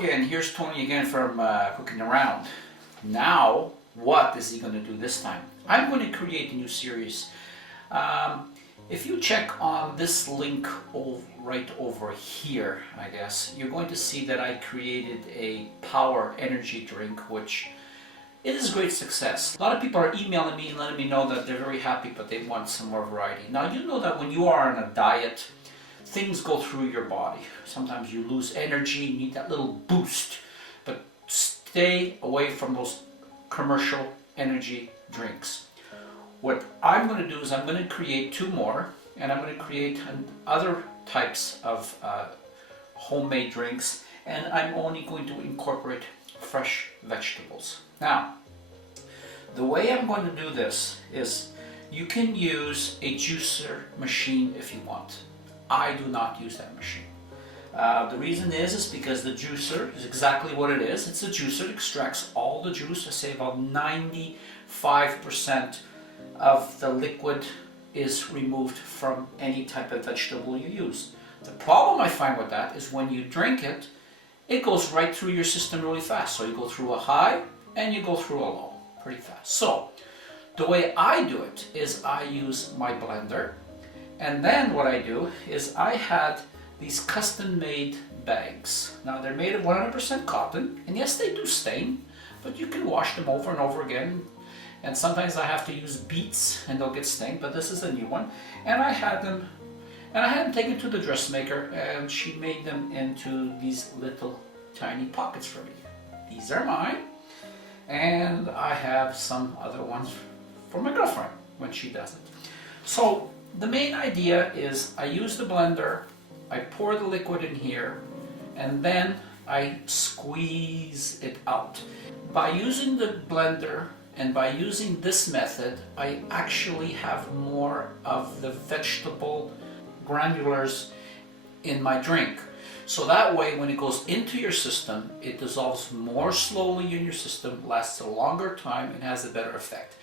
again, here's Tony again from Cooking Around. Now, what is he going to do this time? I'm going to create a new series. If you check on this link right over here, I guess, you're going to see that I created a power energy drink, which it is a great success. A lot of people are emailing me and letting me know that they're very happy, but they want some more variety. Now, you know that when you are on a diet, things go through your body. Sometimes you lose energy, you need that little boost. But stay away from those commercial energy drinks. What I'm going to do is I'm going to create 2 more, and I'm going to create other types of homemade drinks, and I'm only going to incorporate fresh vegetables. Now, the way I'm going to do this is you can use a juicer machine if you want. I do not use that machine. The reason is because the juicer is exactly what it is. It's a juicer. It extracts all the juice. I say about 95% of the liquid is removed from any type of vegetable you use. The problem I find with that is when you drink it, it goes right through your system really fast. So you go through a high and you go through a low pretty fast. So the way I do it is I use my blender, and then what I do is I had these custom made bags. Now they're made of 100% cotton, and yes, they do stain, but you can wash them over and over again. And sometimes I have to use beets and they'll get stained, but this is a new one. And I had them taken to the dressmaker, and she made them into these little tiny pockets for me. These are mine, and I have some other ones for my girlfriend when she does it. So the main idea is I use the blender, I pour the liquid in here, and then I squeeze it out. By using the blender and by using this method, I actually have more of the vegetable granulars in my drink. So that way, when it goes into your system, it dissolves more slowly in your system, lasts a longer time, and has a better effect.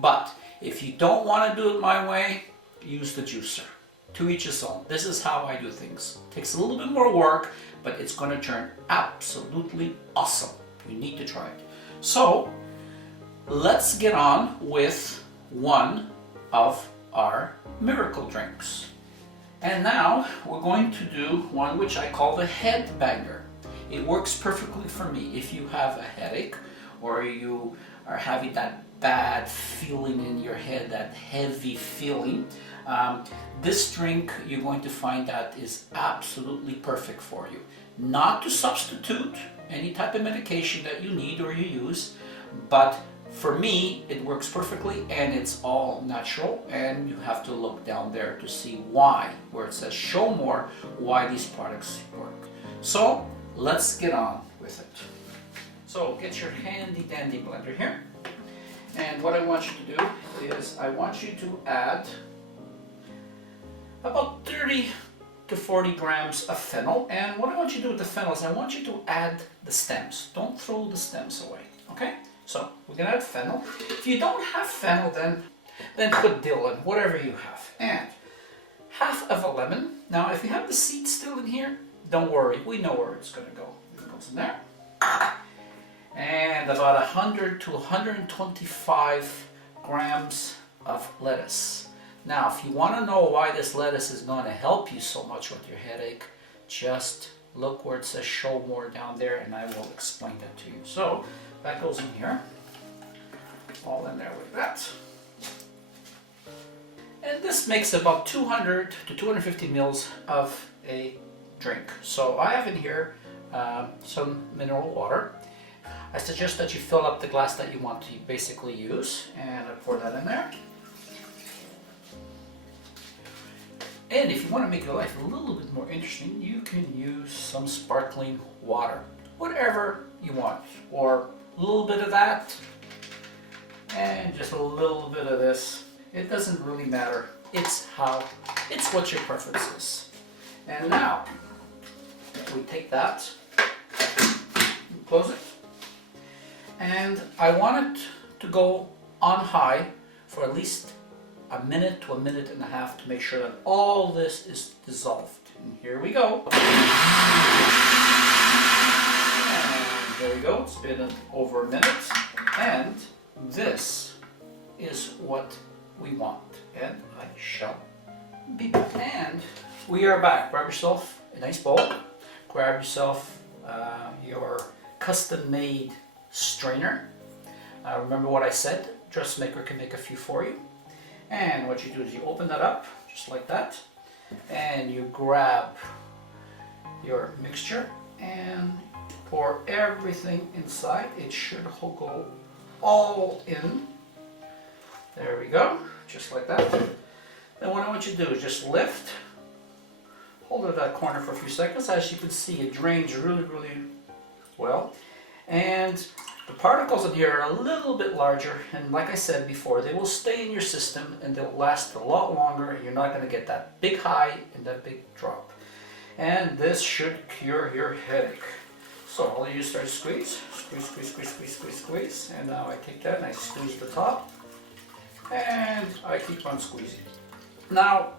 But if you don't want to do it my way, use the juicer. To each his own. This is how I do things. Takes a little bit more work, but it's going to turn absolutely awesome. You need to try it. So let's get on with one of our miracle drinks. And now we're going to do one which I call the head banger. It works perfectly for me if you have a headache, or you are having that bad feeling in your head, that heavy feeling. This drink, you're going to find that is absolutely perfect for you. Not to substitute any type of medication that you need or you use, but for me, it works perfectly, and it's all natural, and you have to look down there to see why, where it says show more, why these products work. So let's get on with it. So get your handy dandy blender here, and what I want you to do is I want you to add about 30 to 40 grams of fennel. And what I want you to do with the fennel is I want you to add the stems. Don't throw the stems away, okay? So we're gonna add fennel. If you don't have fennel, then put dill in, whatever you have. And half of a lemon. Now if you have the seed still in here, don't worry, we know where it's gonna go. It goes in there. And about 100 to 125 grams of lettuce. Now, if you want to know why this lettuce is going to help you so much with your headache, just look where it says show more down there, and I will explain that to you. So that goes in here, all in there with that. And this makes about 200 to 250 mils of a drink. So I have in here some mineral water. I suggest that you fill up the glass that you want to basically use, and I pour that in there. And if you want to make your life a little bit more interesting, you can use some sparkling water, whatever you want, or a little bit of that, and just a little bit of this. It doesn't really matter. It's what your preference is. And now, we take that, close it, and I want it to go on high for at least a minute to a minute and a half to make sure that all this is dissolved. And here we go. there we go, it's been over a minute, and this is what we want, and I shall be back. And we are back. Grab yourself a nice bowl, grab yourself your custom-made strainer. Remember what I said, dressmaker can make a few for you. And what you do is you open that up, just like that, and you grab your mixture and pour everything inside. It should go all in. There we go, just like that. Then what I want you to do is just lift, hold it at that corner for a few seconds. As you can see, it drains really, really well. And the particles in here are a little bit larger, and like I said before, they will stay in your system and they'll last a lot longer, and you're not going to get that big high and that big drop. And this should cure your headache. So all you start to squeeze, squeeze, squeeze, squeeze, squeeze, squeeze, squeeze, and now I take that and I squeeze the top, and I keep on squeezing. Now,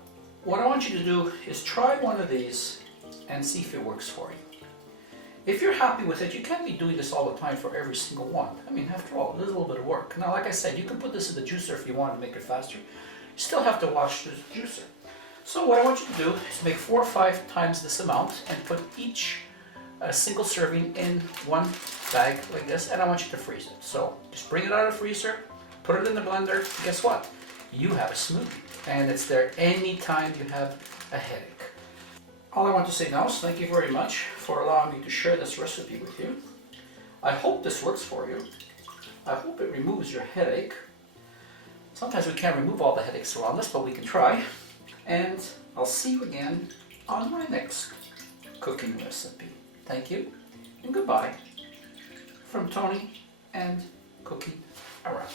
what I want you to do is try one of these and see if it works for you. If you're happy with it, you can't be doing this all the time for every single one. I mean, after all, there's a little bit of work. Now, like I said, you can put this in the juicer if you want to make it faster. You still have to wash the juicer. So what I want you to do is make 4 or 5 times this amount and put each single serving in one bag like this, and I want you to freeze it. So just bring it out of the freezer, put it in the blender. Guess what? You have a smoothie, and it's there anytime you have a headache. All I want to say now is thank you very much for allowing me to share this recipe with you. I hope this works for you. I hope it removes your headache. Sometimes we can't remove all the headaches around us, but we can try. And I'll see you again on my next cooking recipe. Thank you and goodbye from Tony and Cooking Around.